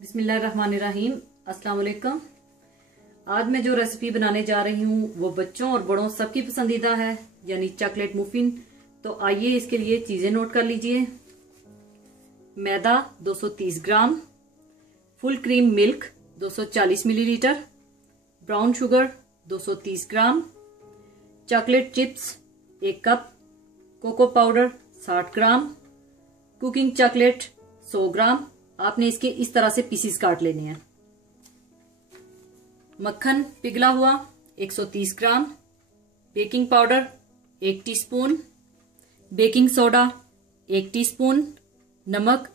बिस्मिल्लाहिर्रहमानिर्रहीम। अस्सलाम वालेकुम। आज मैं जो रेसिपी बनाने जा रही हूँ वो बच्चों और बड़ों सबकी पसंदीदा है, यानी चॉकलेट मुफिन। तो आइए इसके लिए चीज़ें नोट कर लीजिए। मैदा 230 gram, full cream milk 240 millilitre, brown sugar 230 gram, chocolate chips 1 cup, cocoa powder 60 gram, cooking chocolate 100 gram. आपने इसके इस तरह से पीसीस काट लेने हैं। मक्खन पिघला हुआ 130 gram, baking powder 1 teaspoon, baking soda 1 teaspoon, नमक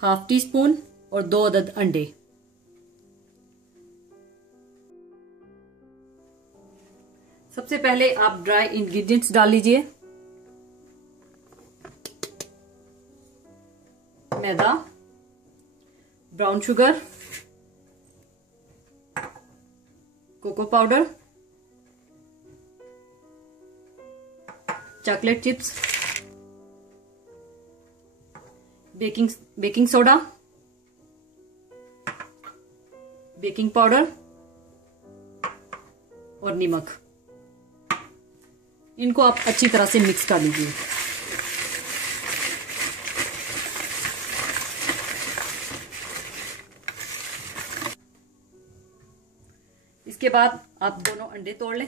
½ टीस्पून और 2 अदद अंडे। सबसे पहले आप ड्राई इंग्रेडिएंट्स डाल लीजिए। मैदा, brown sugar, cocoa powder, chocolate chips, baking soda, baking powder और नमक। इनको आप अच्छी तरह से मिक्स कर लीजिए। इसके बाद आप दोनों अंडे तोड़ लें।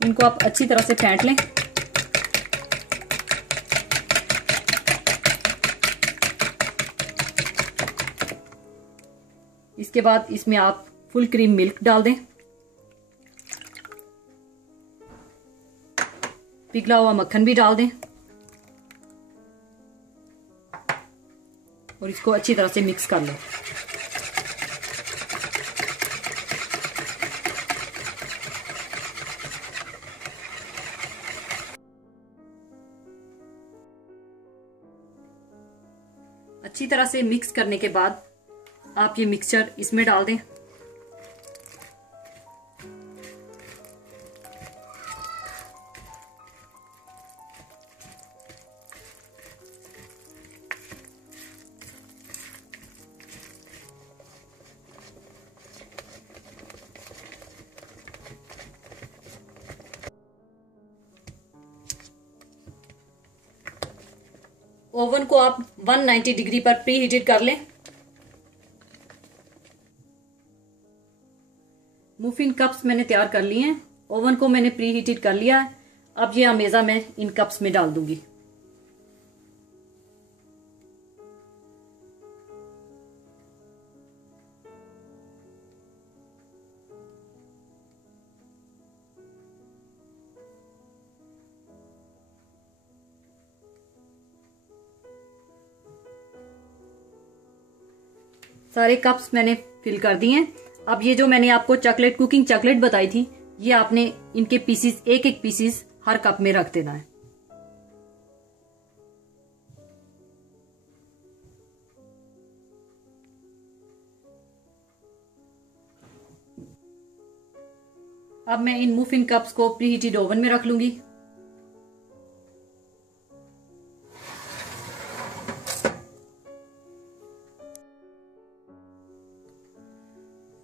इनको आप अच्छी तरह से फेंट लें। इसके बाद इसमें आप फुल क्रीम मिल्क डाल दें। पिघला हुआ मक्खन भी डाल दें और इसको अच्छी तरह से मिक्स कर लें। अच्छी तरह से मिक्स करने के बाद आप ये मिक्सचर इसमें डाल दें। ओवन को आप 190 डिग्री पर प्री हीटेड कर लें। मुफिन कप्स मैंने तैयार कर लिए हैं। ओवन को मैंने प्री हीटेड कर लिया है। अब ये अमेज़ा मैं इन कप्स में डाल दूंगी। सारे कप्स मैंने फिल कर दिए हैं। अब ये जो मैंने आपको चॉकलेट कुकिंग चॉकलेट बताई थी, ये आपने इनके पीसीस एक एक पीसीस हर कप में रख देना है। अब मैं इन मुफिन कप्स को प्री हीटेड ओवन में रख लूंगी।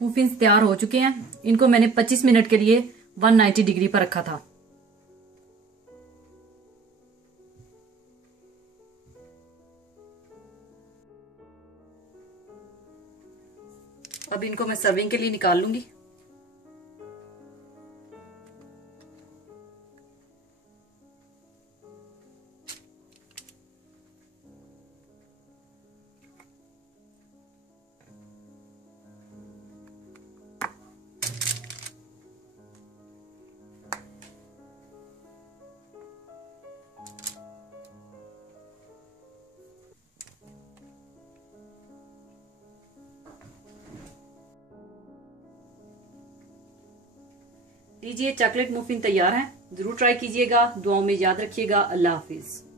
मुफिन्स तैयार हो चुके हैं। इनको मैंने 25 मिनट के लिए 190 डिग्री पर रखा था। अब इनको मैं सर्विंग के लिए निकाल लूंगी। लीजिए, चॉकलेट मुफिन तैयार है। जरूर ट्राई कीजिएगा। दुआओं में याद रखिएगा। अल्लाह हाफिज।